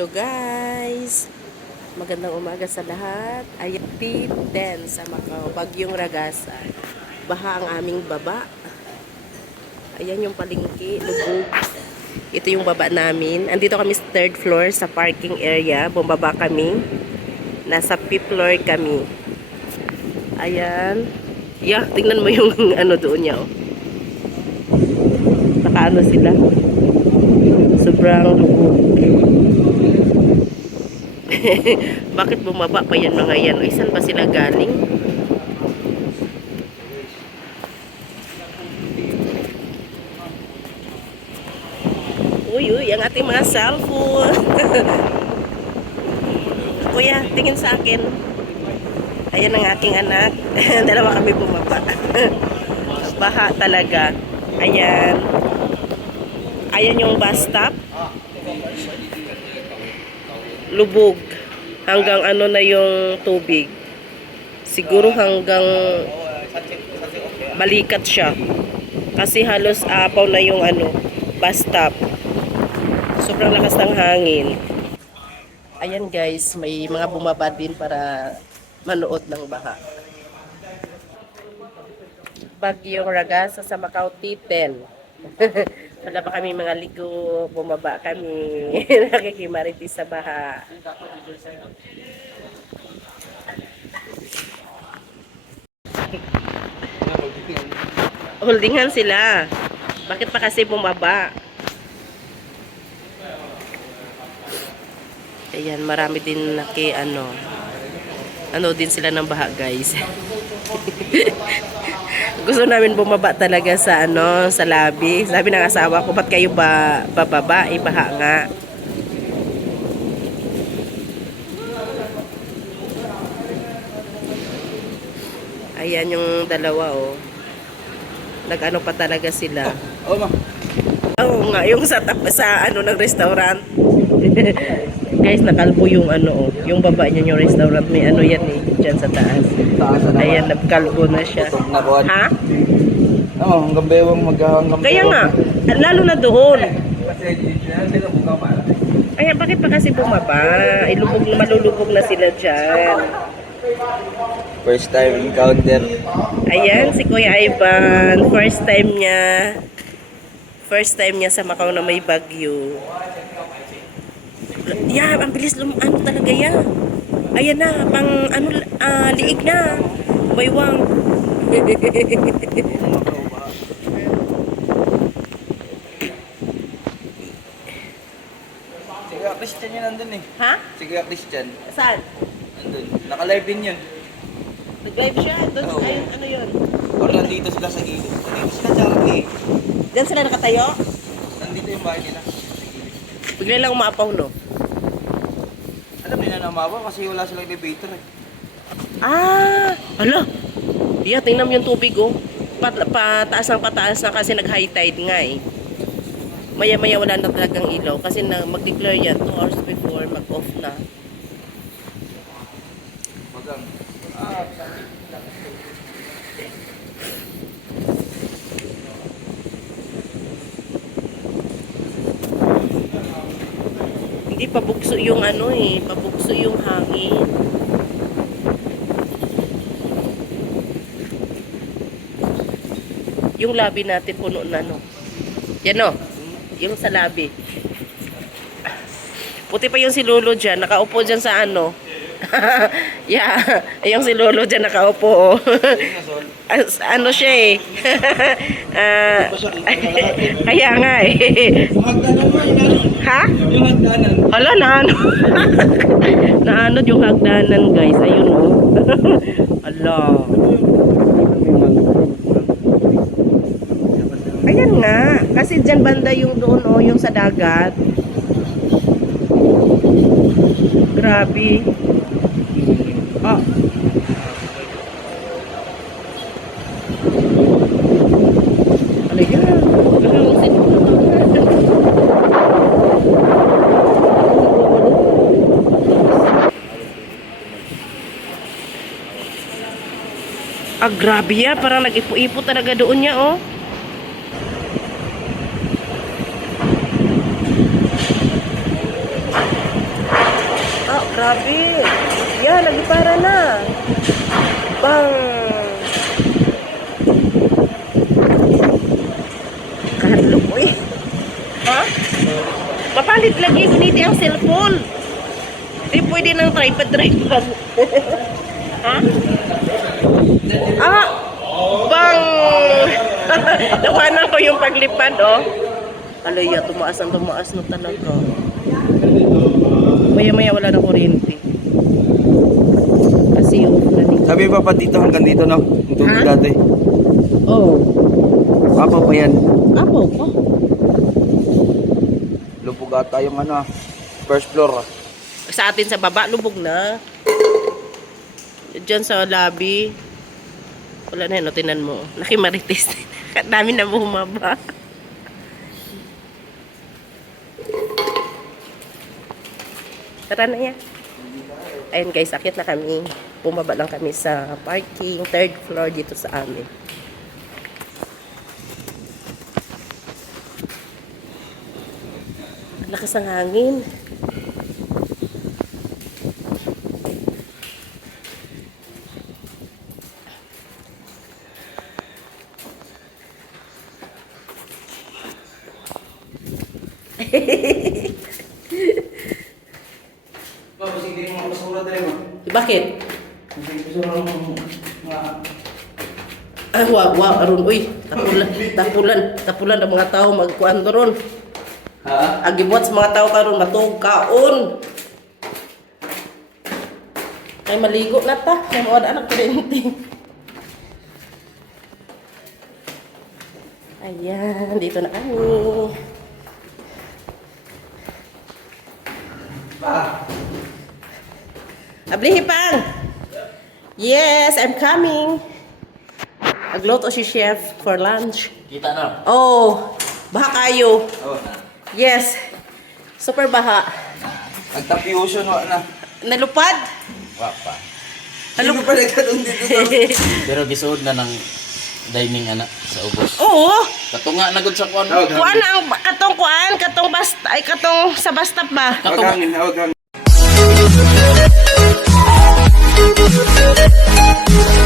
Hello guys! Magandang umaga sa lahat. Ayan, P10 sa Macau, Bagyong Ragasa. Baha ang aming baba. Ayan yung palingki, lubog. Ito yung baba namin. Andito kami sa third floor sa parking area. Bumaba kami. Nasa fifth floor kami. Ayan. Yeah, tingnan mo yung ano doon niya. Oh. Nakaano sila. Sobrang lubog. Bakit bumaba pa yan mga yan? Ay, saan ba sila galing? Uy, uy, ang ating mga cellphone. Kuya, tingin sa akin. Ayan ang aking anak. Dalawa kami bumaba. Baha talaga. Ayan. Ayan yung bus stop. Lubog. Hanggang ano na yung tubig. Siguro hanggang balikat siya. Kasi halos apaw na yung ano, bus stop. Sobrang lakas ng hangin. Ayan guys, may mga bumaba din para manood ng baha. Bagyong Ragasa sa Macau T10. Wala pa kami mga ligo, bumaba kami, nakikimaritis sa baha. Holdingan sila. Bakit pa kasi bumaba? Ayan, marami din naki ano. Ano din sila ng baha, guys. Gusto namin bumaba talaga sa ano, sa labi. Sabi ng asawa ko, ba't kayo ba bababa? Ibaha nga. Ayan yung dalawa, oh. Nag-ano pa talaga sila. Oo, ma. Oo nga, yung sa, sa ano ng restaurant. Guys, nakalbo yung ano, oh. Yung baba niya yung restaurant. May ano yan eh, dyan sa taas. Taas na Ayan, nagkalbo na siya. Tutok na buwan. Ha? Oo, hanggang bewang maghahanggang Kaya nga, lalo na doon. Kasi hindi na buka pa. Ayan, bakit pa kasi bumaba? Ilubog, malulubog na sila dyan. First time encounter. Ayan, si Kuya Ivan. First time niya. First time niya sa Macau na may bagyo. Yeah, ang bilis lum ano talaga yan. Ayan na, pang ano, ah, liig na. Baywang. Si Kuya Christian yun nandun eh. ha? Si Kuya Christian. Saan? Nandun. Naka-live din yun. Nag-live siya? Doon, Oo. ayun, ano yun? Or nandito sila sa gilid. Nandito sila Charlie. Diyan sila nakatayo? Nandito yung bahay nila. Bigla lang umapaw, no? Alam nila na mabaw kasi wala silang elevator eh. Ah, hala. Iya, tingnan mo yung tubig, oh. Pat, pataas ng pataas na kasi nag-high tide nga, eh. Maya-maya wala na talagang ilaw kasi na mag-declare yan 2 hours before mag-off na. Magang. Ah, Hindi pabugso yung ano eh, pabugso yung hangin. Yung labi natin puno na no. Yan o, yung sa labi. Puti pa yung si Lolo dyan, nakaupo dyan sa ano. yeah, yung si Lolo dyan nakaupo oh. As, ano siya eh. Ah, kaya nga eh. Ha? Yung hagdanan. Hala, naano. naanod yung hagdanan, guys. Ayun, oh. Hala. Ayan nga. Kasi dyan banda yung doon, oh, yung sa dagat. Grabe. Ah. Ano yan? Ano yung Ah, grabe ya. Parang nag-ipo-ipo talaga doon niya, oh. Grabe. Yan, nagipara na. Bang. Kahadlok, uy. Ha? Mapalit lagi, guniti ang cellphone. Di pwede ng tripod-tripod. ha? Ah! Bang! Nakuhanan ko yung paglipad, oh. Alaya, tumaas ang tumaas na talaga. Maya-maya wala na kuryente. Kasi yung na. Sabi pa pa dito hanggang dito, no? Yung tubig dati. Oh, Papa pa yan. apo ko. Lubog ata yung ano, ah, first floor. ah. Sa atin sa baba, lubog na. Diyan sa lobby. Wala na yun, o, tinan mo. Nakimarites. Dami na bumaba. Tara na yan. Ayun guys, akit na kami. Bumaba lang kami sa parking, third floor dito sa amin. Ang Lakas ng hangin. Kasi hindi mo makasura tayo, ma. Bakit? Ay, wag, wag, aron, uy, tapulan, tapulan, tapulan ang mga tao magkuhan ron. Ha? Ang gibuhat sa mga tao karon matug kaon. Ay maligo na ta, kay mo anak kuryente. Ayan, dito na kami. Ablihi pang. Yes, I'm coming. Agluto si chef for lunch. Kita na. Oh, baha kayo. Oh. Yes. Super baha. Nagtapiuson, wa na. Nalupad? Wapa. Ano pa nagkatong dito sa... Pero gisuod na ng dining ana sa ubos. Oo. Katunga na gud sa. Oh, Kuan na ang katong kuan, katong basta ay katong sa bastap ba? Huwag hangin, hangin. Thank you.